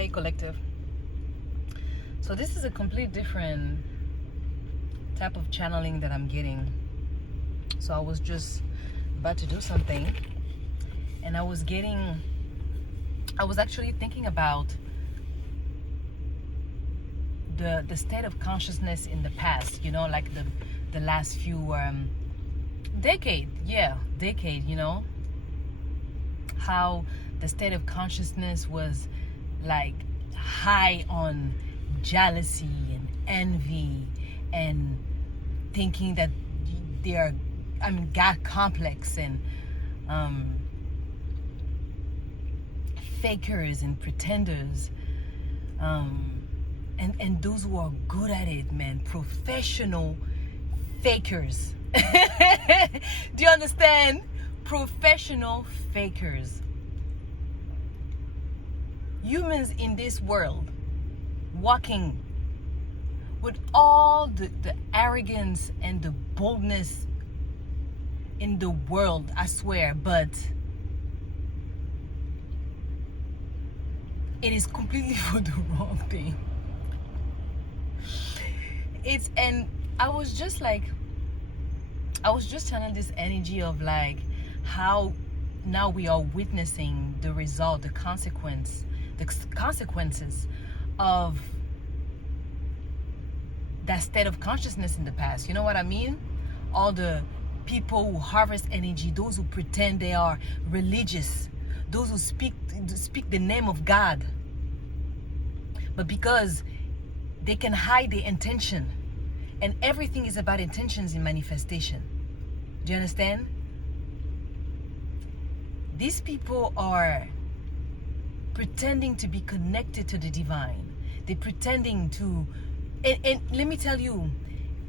Hey collective. So this is a complete different type of channeling that I'm getting. So I was just about to do something, and I was actually thinking about the state of consciousness in the past, like the last few decade, how the state of consciousness was like high on jealousy and envy and thinking that they are, God complex and fakers and pretenders, and those who are good at it, man, professional fakers. Do you understand? Professional fakers. Humans in this world walking with all the arrogance and the boldness in the world, I swear, but it is completely for the wrong thing. And I was just channeling this energy of like how now we are witnessing the result, the consequences of that state of consciousness in the past. You know what I mean? All the people who harvest energy, those who pretend they are religious, those who speak the name of God, but because they can hide their intention, and everything is about intentions in manifestation. Do you understand? These people are pretending to be connected to the divine. They're pretending to, and let me tell you,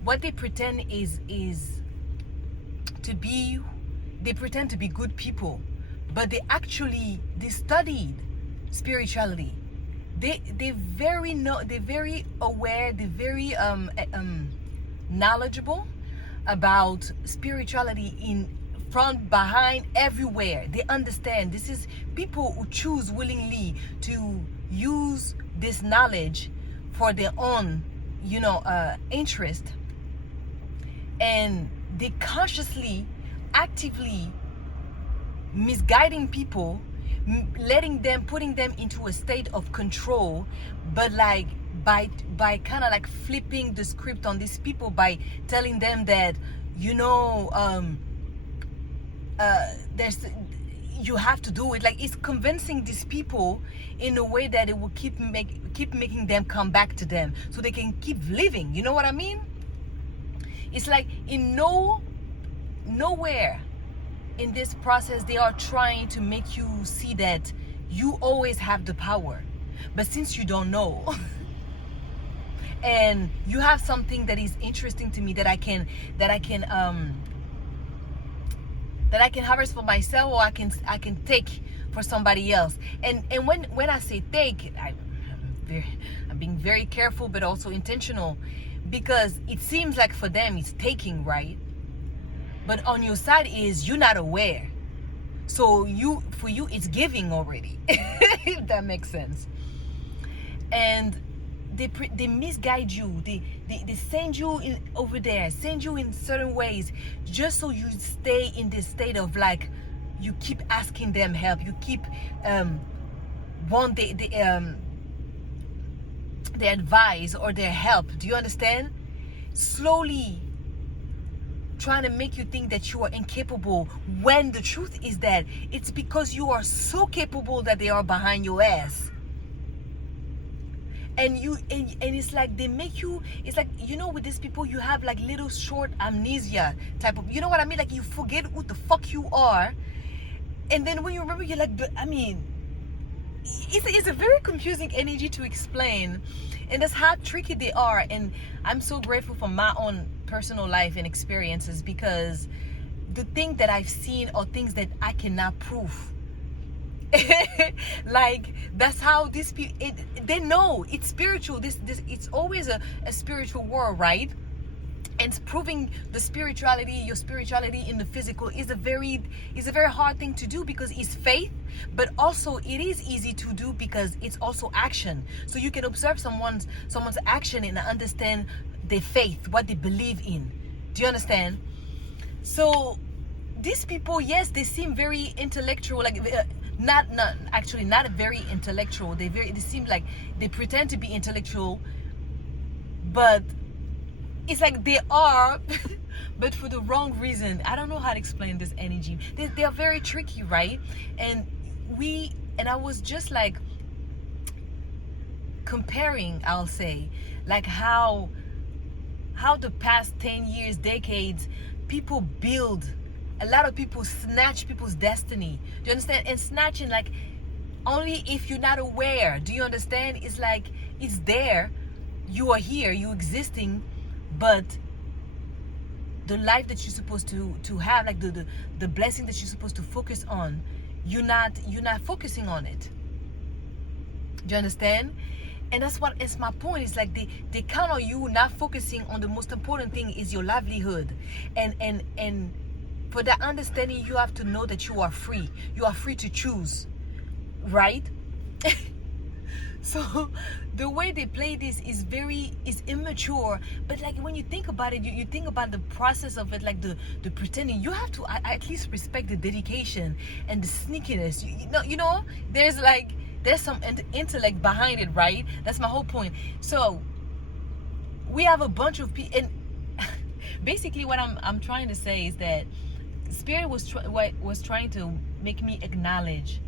what they pretend is to be, they pretend to be good people, but they studied spirituality. They're very aware, they're very knowledgeable about spirituality in front, behind, everywhere. They understand. This is people who choose willingly to use this knowledge for their own, interest, and they consciously, actively misguiding people, putting them into a state of control, but like by kind of like flipping the script on these people by telling them that you have to do it. Like, it's convincing these people in a way that it will keep making them come back to them so they can keep living. You know what I mean? It's like nowhere in this process they are trying to make you see that you always have the power, but since you don't know and you have something that is interesting to me that I can harvest for myself, or I can take for somebody else. And when I say take, I'm being very careful but also intentional, because it seems like for them it's taking, right? But on your side is you're not aware. So for you it's giving already. If that makes sense. And they misguide you. They send you over there, send you in certain ways, just so you stay in this state of like, you keep asking them help. You keep want the advice or their help. Do you understand? Slowly trying to make you think that you are incapable, when the truth is that it's because you are so capable that they are behind your ass. And it's like they make you, it's like, with these people you have like little short amnesia type of, you know what I mean? Like, you forget what the fuck you are, and then when you remember you're like, it's a very confusing energy to explain, and that's how tricky they are. And I'm so grateful for my own personal life and experiences, because the thing that I've seen are things that I cannot prove. Like, that's how these people, they know it's spiritual. This it's always a spiritual world, right? And proving your spirituality in the physical is a very hard thing to do, because it's faith, but also it is easy to do because it's also action. So you can observe someone's action and understand their faith, what they believe in. Do you understand? So these people, yes, they seem very intellectual, like not very intellectual. They seem like they pretend to be intellectual, but it's like they are, but for the wrong reason. I don't know how to explain this energy. They are very tricky, right? And I was just like comparing, I'll say, like how the past 10 years, decades, people build, a lot of people snatch people's destiny. Do you understand? And snatching, like, only if you're not aware. Do you understand? It's like, it's there, you are here, you existing, but the life that you're supposed to have, like the blessing that you're supposed to focus on, you're not focusing on it. Do you understand? And that's what it's my point. It's like they count on you not focusing on the most important thing, is your livelihood. And for that understanding, you have to know that you are free. You are free to choose, right? So the way they play this is immature, but like when you think about it, you think about the process of it, like the pretending. You have to at least respect the dedication and the sneakiness. You know, there's some intellect behind it, right? That's my whole point. So we have a bunch of people, and basically what I'm trying to say is that Spirit was trying to make me acknowledge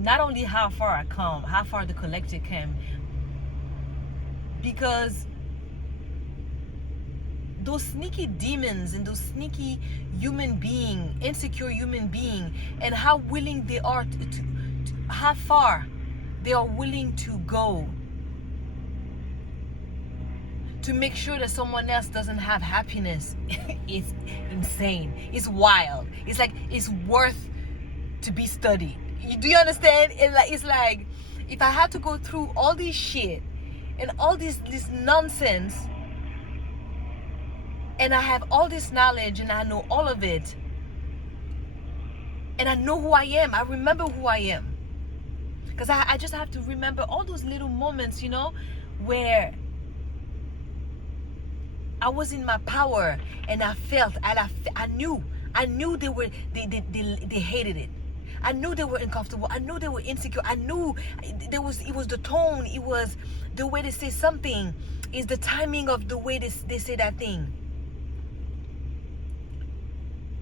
not only how far I come, how far the collective came, because those sneaky demons and those sneaky insecure human being, and how willing they are to how far they are willing to go to make sure that someone else doesn't have happiness. It's insane. It's wild. It's like, it's worth to be studied. Do you understand? It's like if I had to go through all this shit and all this nonsense, and I have all this knowledge and I know all of it, and I know who I am, I remember who I am, because I just have to remember all those little moments, you know, where I was in my power and I felt, and I knew they hated it. I knew they were uncomfortable. I knew they were insecure. I knew it was the tone. It was the way they say something. It's the timing of the way they say that thing.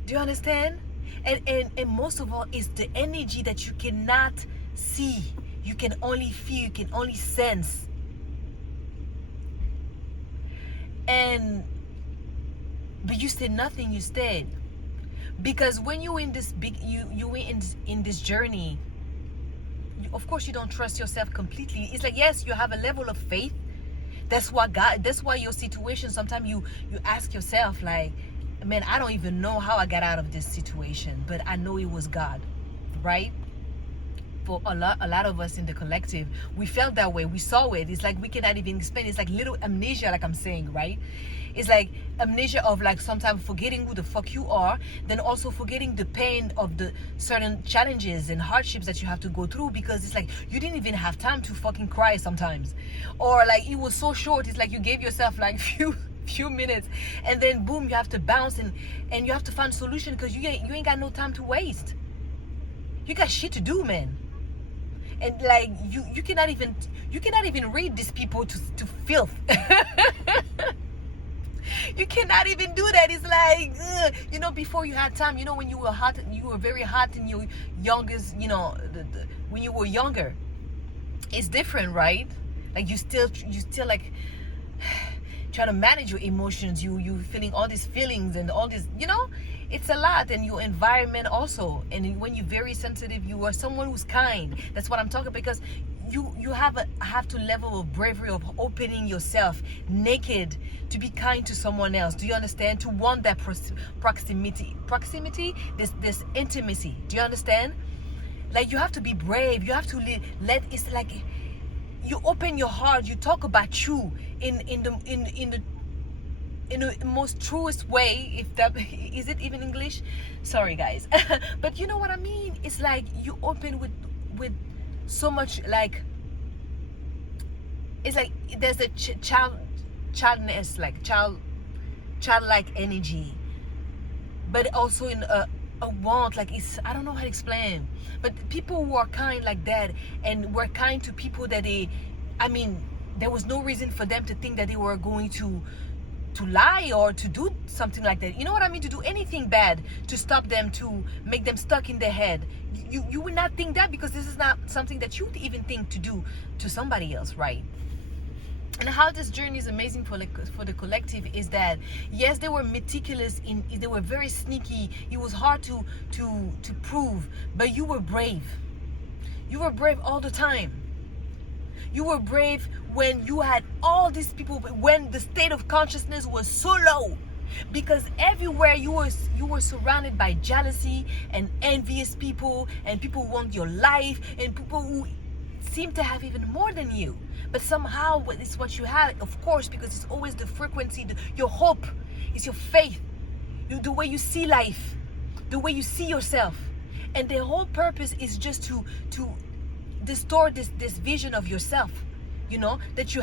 Do you understand? And most of all, it's the energy that you cannot see. You can only feel. You can only sense. But you said nothing. You stayed. Because when you're in this in this journey, of course you don't trust yourself completely. It's like, yes, you have a level of faith. That's why your situation, sometimes you ask yourself, like, man, I don't even know how I got out of this situation, but I know it was God, right? For a lot of us in the collective, we felt that way. We saw it. It's like we cannot even explain. It's like little amnesia, like I'm saying, right? It's like amnesia of, like, sometimes forgetting who the fuck you are, then also forgetting the pain of the certain challenges and hardships that you have to go through, because it's like you didn't even have time to fucking cry sometimes, or like it was so short. It's like you gave yourself like few minutes, and then boom, you have to bounce and you have to find a solution, because you ain't got no time to waste. You got shit to do, man. And like you cannot even read these people to filth. You cannot even do that. It's like, you know, before you had time, you know, when you were hot, you were very hot in your youngest, you know, when you were younger, it's different, right? Like you still like trying to manage your emotions. You feeling all these feelings and all this, you know, it's a lot. And your environment also. And when you're very sensitive, you are someone who's kind. That's what I'm talking about, because you have to level of bravery of opening yourself naked to be kind to someone else. Do you understand? To want that proximity, this intimacy. Do you understand? Like, you have to be brave. You have to it's like you open your heart. You talk about you in the in the most truest way, if that is it even English, sorry guys. But you know what I mean. It's like you open with so much, like it's like there's a childness, like childlike energy, but also in a want, like it's, I don't know how to explain, but people who are kind like that and were kind to people that they, I mean, there was no reason for them to think that they were going to lie or to do something like that. You know what I mean? To do anything bad to stop them, to make them stuck in their head. You would not think that, because this is not something that you would even think to do to somebody else, right? And how this journey is amazing for the collective is that, yes, they were meticulous, they were very sneaky. It was hard to prove, but you were brave. You were brave all the time. You were brave when you had all these people, when the state of consciousness was so low, because everywhere you were surrounded by jealousy and envious people, and people who want your life, and people who seem to have even more than you. But somehow it's what you have, of course, because it's always the frequency, your hope, it's your faith, the way you see life, the way you see yourself. And the whole purpose is just to distort this vision of yourself, you know, that you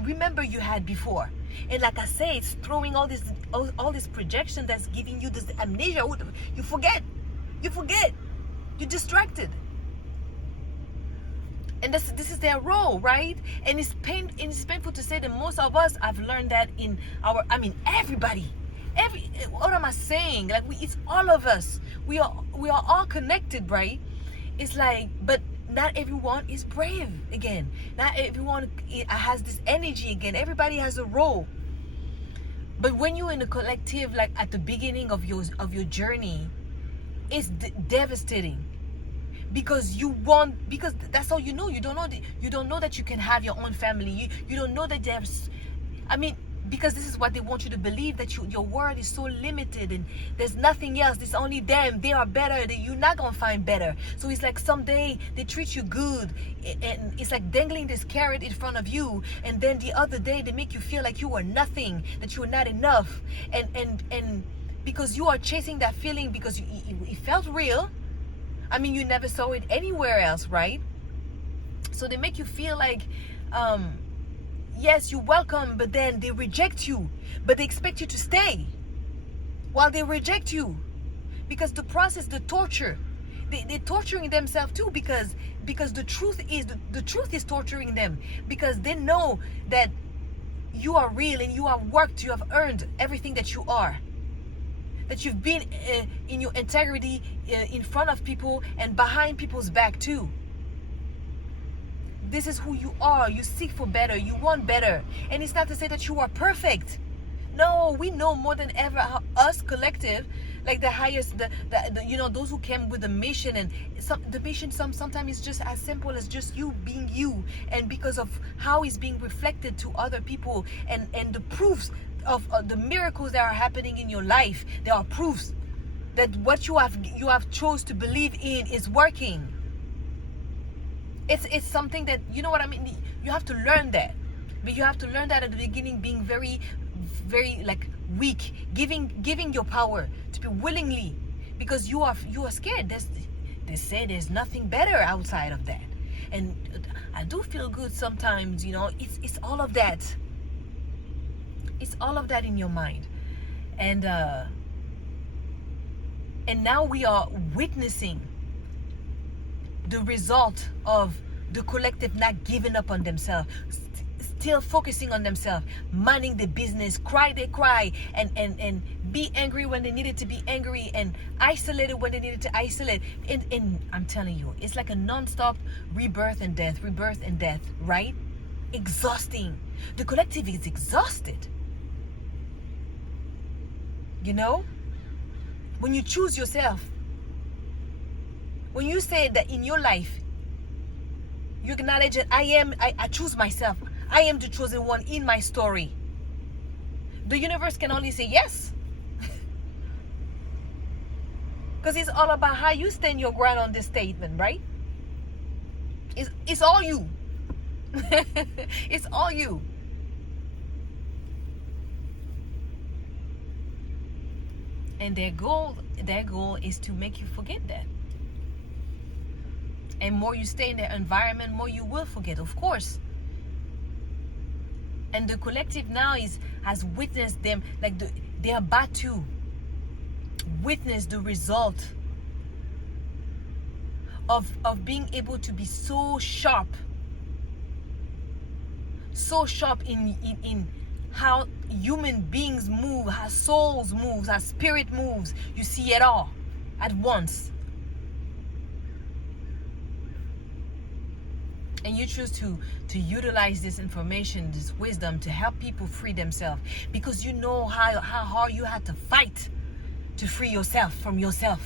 remember you had before. And like I say, it's throwing all this projection that's giving you this amnesia. You forget, you're distracted. And this is their role, right? And it's painful to say that most of us have learned that in everybody. What am I saying? Like it's all of us. We are all connected, right? It's like, but not everyone is brave again. Not everyone has this energy again. Everybody has a role. But when you're in a collective, like at the beginning of your journey, it's devastating. Because that's all you know. You don't know that you can have your own family. You don't know that because this is what they want you to believe, that your world is so limited and there's nothing else. There's only them. They are better. You're not gonna find better. So it's like someday they treat you good, and it's like dangling this carrot in front of you, and then the other day they make you feel like you are nothing, that you are not enough, and because you are chasing that feeling because it felt real. I mean, you never saw it anywhere else, right? So they make you feel like, yes, you're welcome, but then they reject you. But they expect you to stay while they reject you. Because the process, the torture, they're torturing themselves too, because the truth is torturing them. Because they know that you are real and you have worked, you have earned everything that you are. That you've been in your integrity in front of people and behind people's back too. This is who you are. You seek for better. You want better. And it's not to say that you are perfect. No, we know more than ever how us collective, like the highest, the you know, those who came with a mission, and the mission sometimes is just as simple as just you being you, and because of how it's being reflected to other people, and the proofs of the miracles that are happening in your life. There are proofs that what you have chose to believe in is working. It's something that, you know what I mean, you have to learn that. But you have to learn that at the beginning, being very, very like weak, giving your power to be willingly, because you are scared. They say there's nothing better outside of that. And I do feel good sometimes, you know. It's all of that. It's all of that in your mind. And now we are witnessing the result of the collective not giving up on themselves, still focusing on themselves, minding the business, cry they cry, and be angry when they needed to be angry, and isolated when they needed to isolate. And I'm telling you, it's like a non-stop rebirth and death, right? Exhausting. The collective is exhausted. You know, when you choose yourself, when you say that in your life, you acknowledge that I choose myself. I am the chosen one in my story. The universe can only say yes. Because it's all about how you stand your ground on this statement, right? It's all you. It's all you. And their goal is to make you forget that. And more you stay in their environment, more you will forget, of course. And the collective now has witnessed them, like they're about to witness the result of being able to be so sharp in how human beings move, how souls moves, how spirit moves. You see it all at once. And you choose to utilize this information, this wisdom, to help people free themselves, because you know how hard you had to fight to free yourself from yourself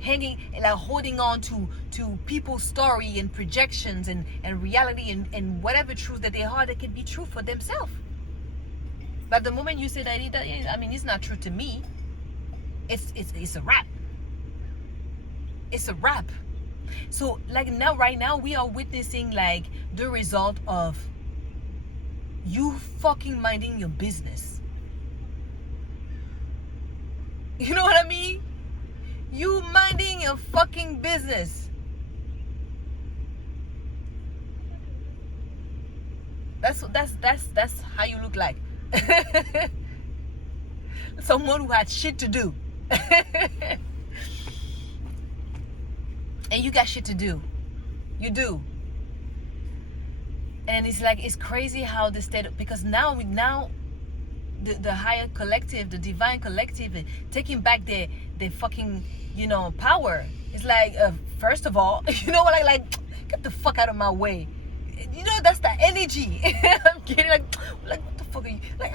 hanging, like holding on to people's story and projections and reality and whatever truth that they are that can be true for themselves. But the moment you say that it's not true to me, it's a wrap. It's a wrap. So like right now we are witnessing like the result of you fucking minding your business. You know what I mean? You minding your fucking business. That's how you look like. Someone who had shit to do. And you got shit to do. You do. And it's like, it's crazy how the state, because now the higher collective, the divine collective, taking back their fucking, power. It's like, first of all, like get the fuck out of my way. That's the energy. I'm kidding. Like what the fuck are you? Like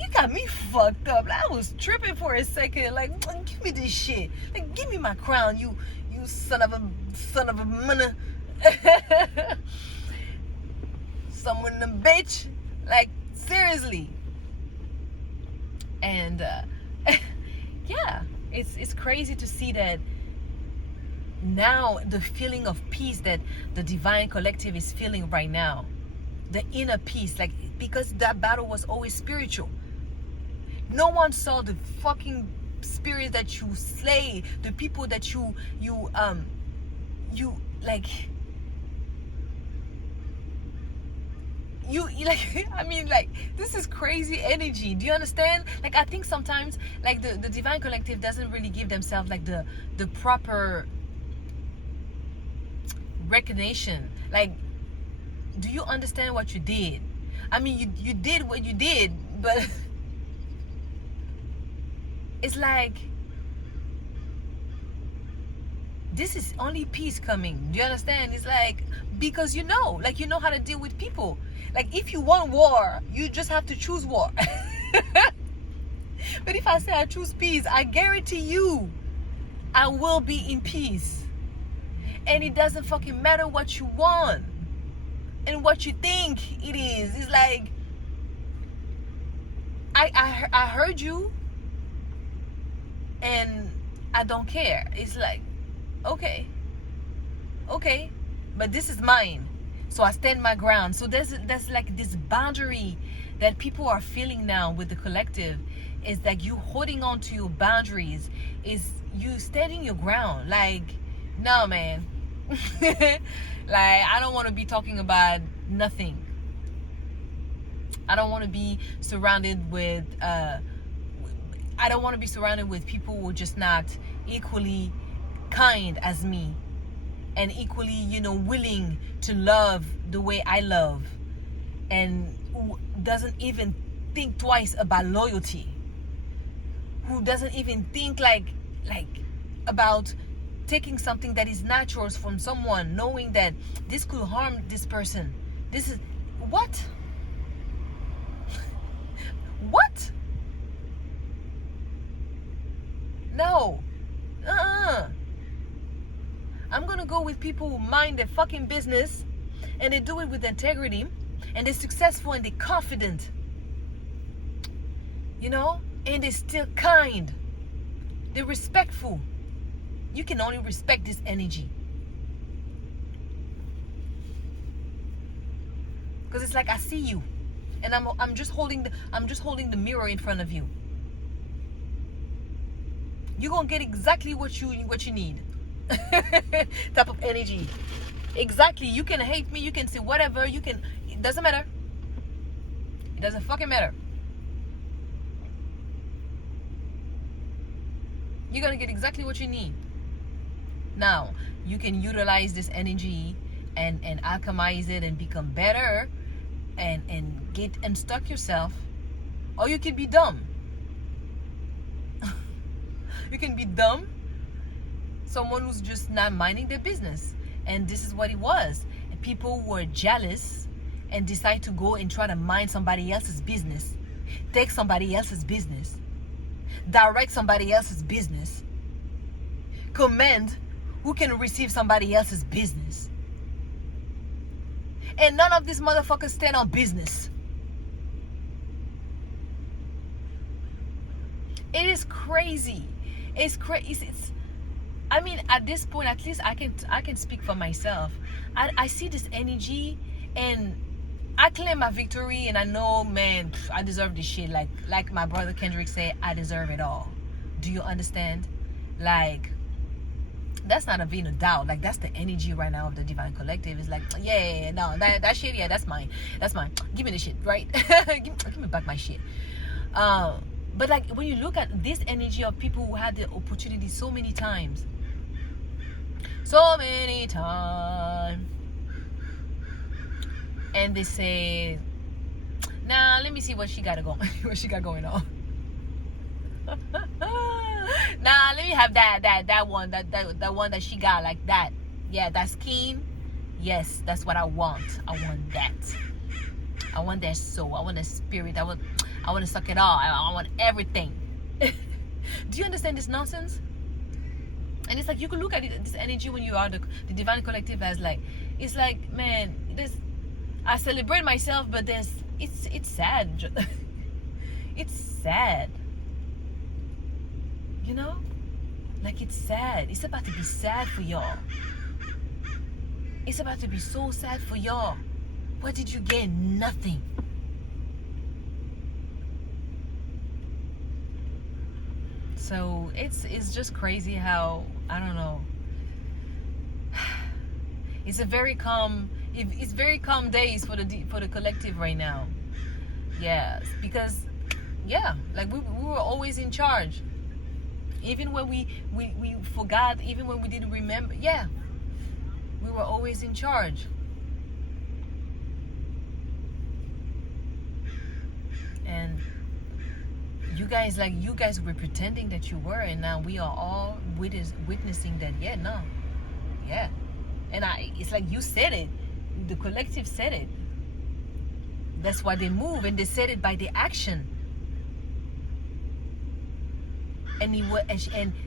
you got me fucked up. Like, I was tripping for a second. Like, give me this shit. Like, give me my crown. You son of a money. Someone the bitch. Like, seriously. And yeah, it's crazy to see that now, the feeling of peace that the divine collective is feeling right now, the inner peace, like, because that battle was always spiritual. No one saw the fucking spirit that you slay, the people that you like, this is crazy energy. Do you understand? Like, I think sometimes, like, the divine collective doesn't really give themselves like the proper recognition. Like, do you understand what you did? I mean, you did what you did, but it's like, this is only peace coming. Do you understand? It's like, because you know how to deal with people. Like, if you want war, you just have to choose war. But if I say I choose peace, I guarantee you I will be in peace. And it doesn't fucking matter what you want and what you think it is. It's like, I heard you and I don't care. It's like, okay, but this is mine, so I stand my ground. So there's like this boundary that people are feeling now with the collective, is like you holding on to your boundaries, is you standing your ground. Like, no, man. Like, I don't want to be talking about nothing. I don't want to be surrounded with people who are just not equally kind as me, and equally, willing to love the way I love, and who doesn't even think twice about loyalty, who doesn't even think like about taking something that is not yours from someone, knowing that this could harm this person. This is what? What? No. I'm gonna go with people who mind their fucking business, and they do it with integrity, and they're successful, and they're confident, and they're still kind, they're respectful. You can only respect this energy, because it's like, I see you, and I'm just holding the mirror in front of you. You're gonna get exactly what you need. Type of energy. Exactly. You can hate me, you can say whatever, it doesn't matter. It doesn't fucking matter. You're gonna get exactly what you need. Now, you can utilize this energy and alchemize it and become better and get unstuck yourself, or you can be dumb. You can be dumb, someone who's just not minding their business. And this is what it was. And people were jealous and decide to go and try to mind somebody else's business, take somebody else's business, direct somebody else's business, command who can receive somebody else's business. And none of these motherfuckers stand on business. It is crazy. It's crazy. I mean, at this point, at least I can speak for myself. I see this energy, and I claim my victory, and I know, man, I deserve this shit. Like my brother Kendrick said, I deserve it all. Do you understand? Like, that's not a vein of doubt. Like, that's the energy right now of the Divine Collective. It's like, yeah, no, that shit, yeah, that's mine. Give me the shit, right? give me back my shit. But like, when you look at this energy of people who had the opportunity so many times, and they say, nah, let me see what she got going on. Nah, let me have that one that she got, like that. Yeah, that skin. Yes, that's what I want. I want that. I want that soul. I want that spirit. I want to suck it all. I want everything. Do you understand this nonsense? And it's like, you can look at this energy when you are the Divine Collective as like, it's like, man, I celebrate myself, but it's sad. It's sad. You know? Like, it's sad. It's about to be sad for y'all. It's about to be so sad for y'all. What did you gain? Nothing. So it's just crazy how, I don't know. It's very calm days for the collective right now. Yes, because like we were always in charge. Even when we forgot, even when we didn't remember, we were always in charge. And you guys were pretending that you were, and now we are all witnessing that. And it's like, you said it, the collective said it. That's why they move, and they said it by the action. And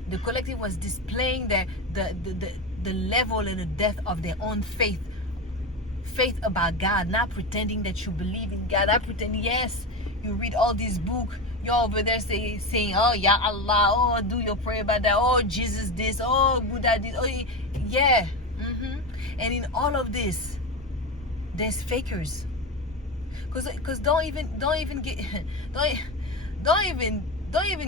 the collective was displaying the level and the depth of their own faith about God, not pretending that you believe in God, not pretending. Yes, you read all these books, you're over there saying, oh yeah, Allah, oh, do your prayer about that, oh, Jesus this, oh, Buddha this, oh, yeah. And in all of this, there's fakers. Cause don't even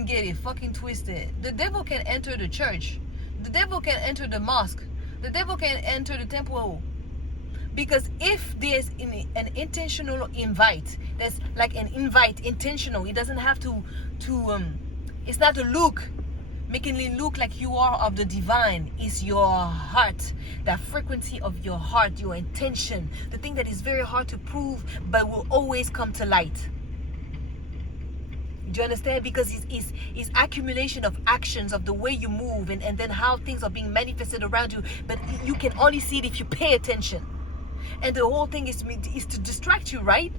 get it fucking twisted. The devil can enter the church. The devil can enter the mosque. The devil can enter the temple. Because if there's an intentional invite, that's like an invite, intentional. It doesn't have to it's not a look, making it look like you are of the divine. It's your heart, that frequency of your heart, your intention, the thing that is very hard to prove, but will always come to light. Do you understand? Because it's accumulation of actions, of the way you move, and then how things are being manifested around you. But you can only see it if you pay attention. And the whole thing is to distract you, right?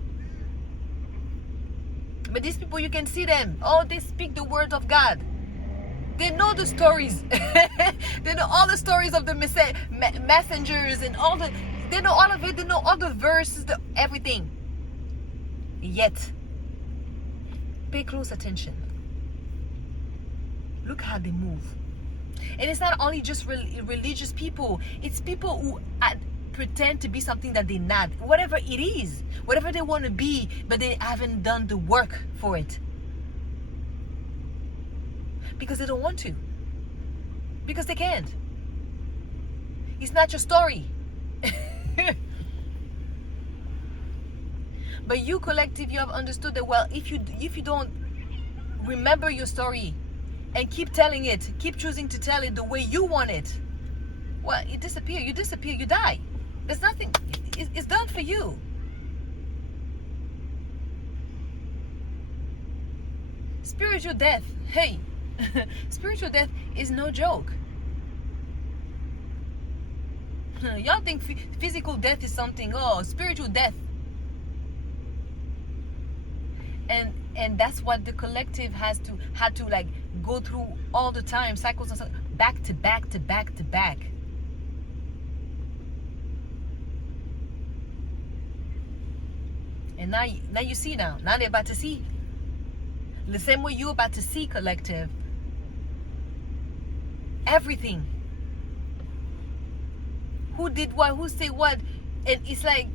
But these people, you can see them. Oh, they speak the word of God. They know the stories. They know all the stories of the messengers and they know all of it. They know all the verses, everything. Yet, pay close attention. Look how they move. And it's not only just religious people. It's people who pretend to be something that they're not. Whatever it is, whatever they want to be, but they haven't done the work for it. Because they don't want to. Because they can't. It's not your story. But you collective, you have understood that, well, if you don't remember your story and keep telling it, keep choosing to tell it the way you want it, well, it disappears. You disappear, you die. There's nothing, it's done for you. Spiritual death, hey, spiritual death is no joke. Y'all think physical death is something, oh, spiritual death. And that's what the collective had to like go through all the time, cycles and back to back to back to back. And now you see now they're about to see the same way you're about to see, collective, everything. Who did what, who said what, and it's like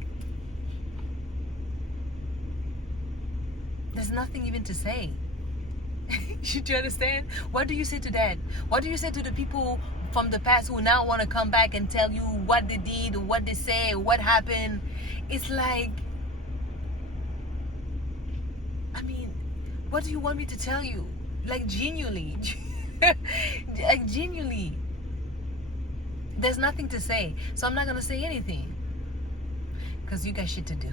there's nothing even to say. Should you understand? What do you say to that? What do you say to the people from the past who now want to come back and tell you what they did, or what they say, or what happened? It's like, I mean, what do you want me to tell you? Like, genuinely. Like, genuinely. There's nothing to say. So I'm not going to say anything. Because you got shit to do.